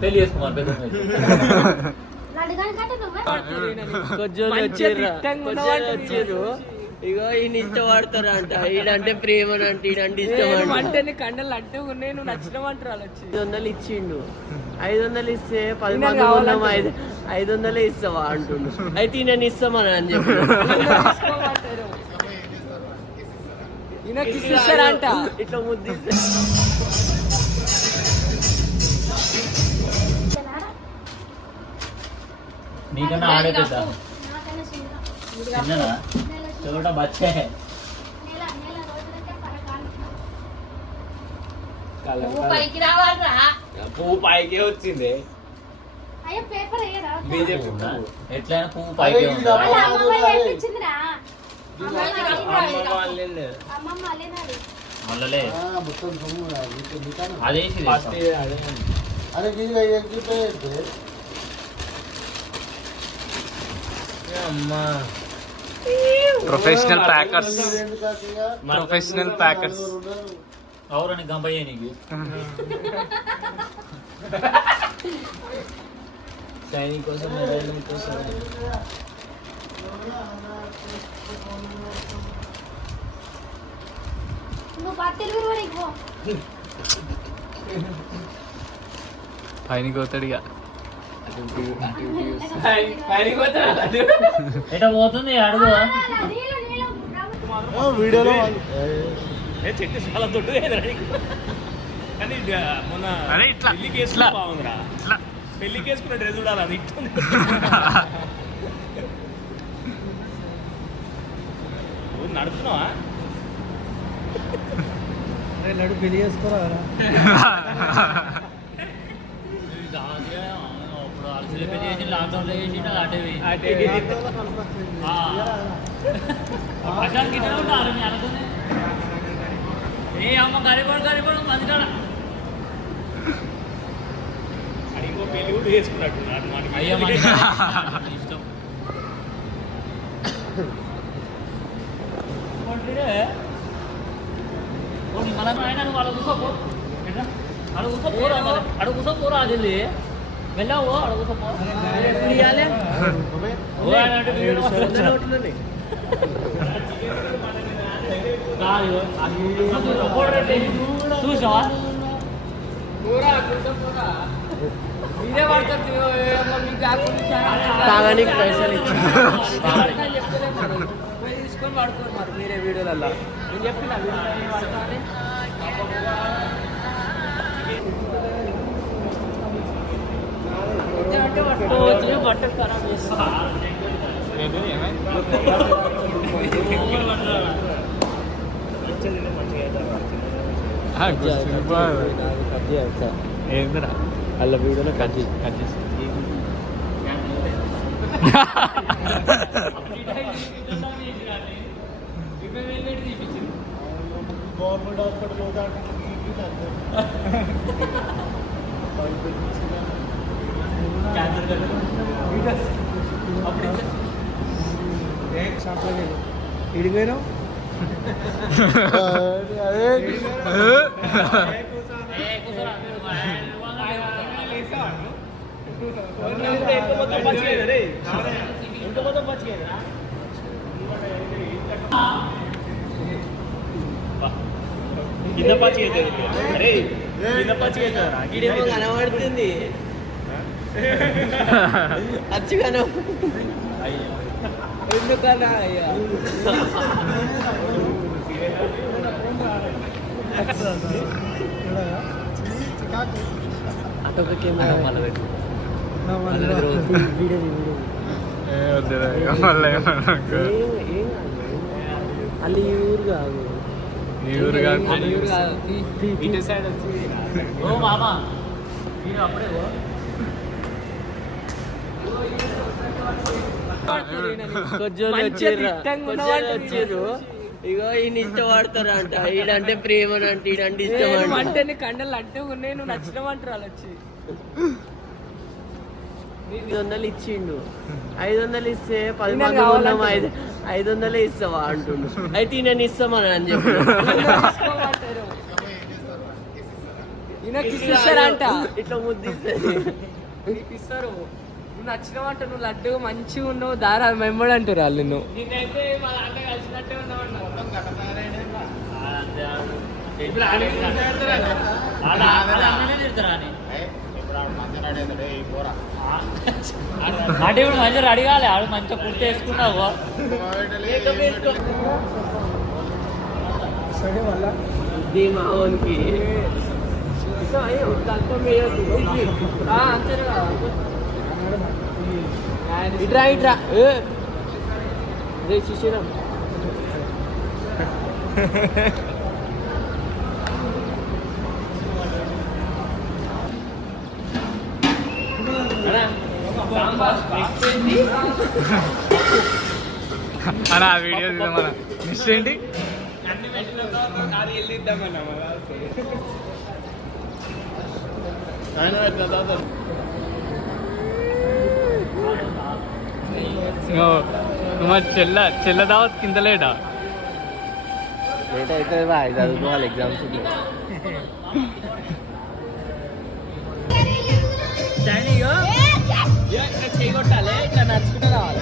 పెళ్లి చేసుకోమని వచ్చారు. ఇగో ఈయన ఇష్టపడతారు అంట. ఈడంటే ప్రేమ అంటే ఈడంటే ఇష్టం అంటే కండలు అంటే ఉన్నాయి. నువ్వు నచ్చినవంటారు. 500 ఇచ్చిండు. 500 ఇస్తే 10 మంది ఉన్నాం. 500 ఇస్తావా అంటుండు. అయితే నేను ఇస్తామని అని చెప్పి ఇస్తారంట. ఇట్లా ముద్దు నీకన్నా ఆడే పెద్ద చిన్నదా చోట బచ్చే పువ్వు పైకి వచ్చింది. ఎట్లయినా పువ్వు పైకి మళ్ళీ అదేసి ప్రొఫెషనల్ ప్యాకర్స్ ఎవరని గంపయ్యే నీకు షైనింగ్ కోసం పైన పోతాడు ఇక. ఎట్లా పోతుంది అడుగు వీడియోలో చెట్టు చాలా దొడ్డు కానీ మొన్న పెళ్లికి వేసుకున్నా బాగుందిరా. పెళ్లికి వేసుకున్న డ్రెస్ చూడాలి. అది ఇట్టుంది. నడుపుతున్నావా? నడు పెళ్లి చేసుకోరా. ఏ అమ్మ గరిపడు మందికాడ ఇంకో పెళ్లి కూడా వేసుకున్నట్టు అయ్యా ఇష్టం మళ్ళీ ఆయన వాళ్ళ కూసోపో అడుగు కూసోపోరా అడుగు కూసోపోరా అది వెళ్ళావు అడుగు కూసోపో చూసావా మీరే తాగానికి పైసలు ఇచ్చి తీసుకొని పడుకోరు మరి మీరే వీడియోలలో. నేను చెప్పిన బట్టలు ఖరాబ్ చేస్తా. ఏందిరా అల్ల వీడియోలో కట్ చేసి గవర్నమెంట్ హాస్పిటల్ ఇడిపోయినావు కింద పచ్చి అరే కింద పచ్చి ఇడేమో కనబడుతుంది. అచ్చి ఎందుకన్నా అయ్యా అటొక కెమెరా అల్లి ఊరు కాదు ఇటు సైడ్ వచ్చి ఓ మామా నేను అప్పుడే వచ్చారు. ఇగో ఈయన ఇష్టపడతారు అంట. ఈడంటే ప్రేమ అంటే ఈడంటే ఇష్టం అంటే కండలు అంటే ఉన్నాయి. నువ్వు నచ్చినవంటారు. వాళ్ళు వచ్చి 500 ఇచ్చిండు. 500 ఇస్తే 10 మంది ఉన్నాం, 500 ఇస్తావా అంటుండు. అయితే నేను ఇస్తామని అని చెప్పి ఇట్లా ముద్దిస్తుంది. ఇస్తారు. నువ్వు నచ్చినవంట, నువ్వు లడ్డు మంచిగా ఉన్నావు, దారా మెంబడి అంటారు వాళ్ళు. నువ్వు నేనైతే మా దాంట్లో కలిసినట్టే ఉన్నావు. అంటే ఇప్పుడు మంచిగా రెడీ కాలే, ఆడు మంచిగా పూర్తి వేసుకున్నావు. మావోనికి ఇట్రా ఇట్రా రే శిశిరం. అలా వీడియో తీద్దామన్నా. నెక్స్ట్ ఏంటి? చెల్ల దావత్ కింద లేటా? లేట్ అయితే బాయ్, చదువుకోవాలి, ఎగ్జామ్స్ చేయగొట్టాలి, ఇట్లా నడుచుకుంటూ రావాలి.